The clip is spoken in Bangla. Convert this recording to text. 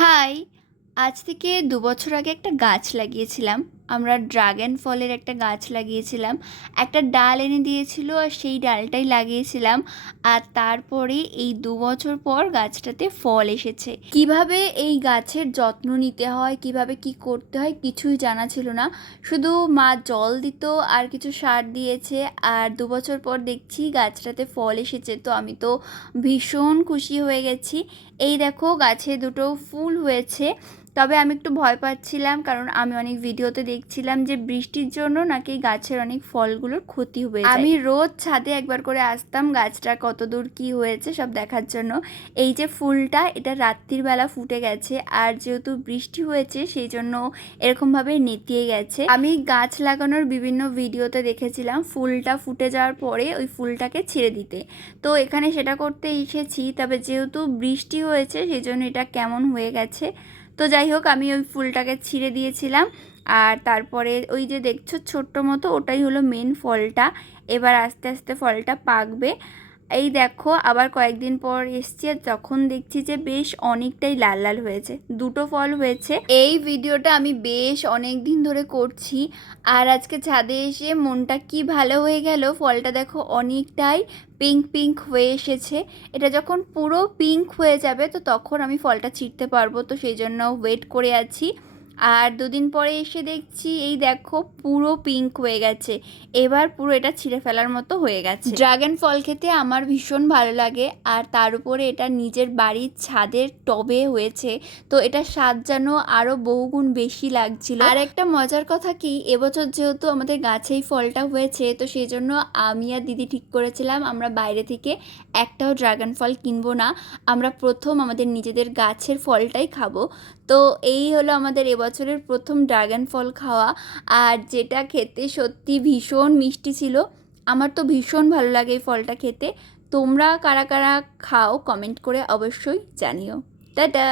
হাই! আজ থেকে ২ বছর আগে একটা গাছ লাগিয়েছিলাম। আমরা ড্রাগন ফলের একটা গাছ লাগিয়েছিলাম। একটা ডাল এনে দিয়েছিল আর সেই ডালটাই লাগিয়েছিলাম। আর তারপরে এই ২ বছর পর গাছটাতে ফল এসেছে। কিভাবে এই গাছের যত্ন নিতে হয়, কিভাবে কি করতে হয় কিছুই জানা ছিল না। শুধু মা জল দিত আর কিছু সার দিয়েছে আর ২ বছর পর দেখছি গাছটাতে ফল এসেছে। তো আমি তো ভীষণ খুশি হয়ে গেছি। এই দেখো গাছে দুটো ফুল হয়েছে। তবে আমি একটু ভয় পাচ্ছিলাম, কারণ আমি অনেক ভিডিওতে দেখছিলাম যে বৃষ্টির জন্য নাকি গাছের অনেক ফলগুলোর ক্ষতি হয়ে যায়। আমি রোজ ছাদে একবার করে আসতাম গাছটা কতদূর কি হয়েছে সব দেখার জন্য। এই যে ফুলটা, এটা রাত্রির বেলা ফুটে গেছে আর যেহেতু বৃষ্টি হয়েছে সেই জন্য এরকমভাবে নেতিয়ে গেছে। আমি গাছ লাগানোর বিভিন্ন ভিডিওতে দেখেছিলাম ফুলটা ফুটে যাওয়ার পরে ওই ফুলটাকে ছেড়ে দিতে। তো এখানে সেটা করতে এসেছি, তবে যেহেতু বৃষ্টি হয়েছে সেই জন্য এটা কেমন হয়ে গেছে। তো যাই হোক, আমি ওই ফুলটাকে ছিঁড়ে দিয়েছিলাম আর তারপরে ওই যে দেখছো ছোট্ট মতো, ওটাই হলো মেন ফলটা। এবার আস্তে আস্তে ফলটা পাকবে। এই দেখো আবার কয়েকদিন পর এসছি আর তখন দেখছি যে বেশ অনেকটাই লাল লাল হয়েছে, দুটো ফল হয়েছে। এই ভিডিওটা আমি বেশ অনেক দিন ধরে করছি আর আজকে ছাদে এসে মনটা কি ভালো হয়ে গেল। ফলটা দেখো অনেকটাই পিঙ্ক পিঙ্ক হয়ে এসেছে। এটা যখন পুরো পিঙ্ক হয়ে যাবে তো তখন আমি ফলটা ছিঁড়তে পারবো, তো সেই জন্য ওয়েট করে আছি। আর দুদিন পরে এসে দেখছি এই দেখো পুরো পিঙ্ক হয়ে গেছে। এবার পুরো এটা ছিঁড়ে ফেলার মতো হয়ে গেছে। ড্রাগন ফল খেতে আমার ভীষণ ভালো লাগে আর তার উপরে এটা নিজের বাড়ির ছাদের টবে হয়েছে, তো এটা স্বাদ যেন আরও বহুগুণ বেশি লাগছিল। আর একটা মজার কথা কি, এবছর যেহেতু আমাদের গাছেই ফলটা হয়েছে তো সেই জন্য আমি আর দিদি ঠিক করেছিলাম আমরা বাইরে থেকে একটাও ড্রাগন ফল কিনবো না। আমরা প্রথম আমাদের নিজেদের গাছের ফলটাই খাবো। তো এই হলো আমাদের এবছরের প্রথম ড্রাগন ফল খাওয়া, আর যেটা খেতে সত্যি ভীষণ মিষ্টি ছিল। আমার তো ভীষণ ভালো লাগে এই ফলটা খেতে। তোমরা কারা কারা খাও কমেন্ট করে অবশ্যই জানিও। টাটা।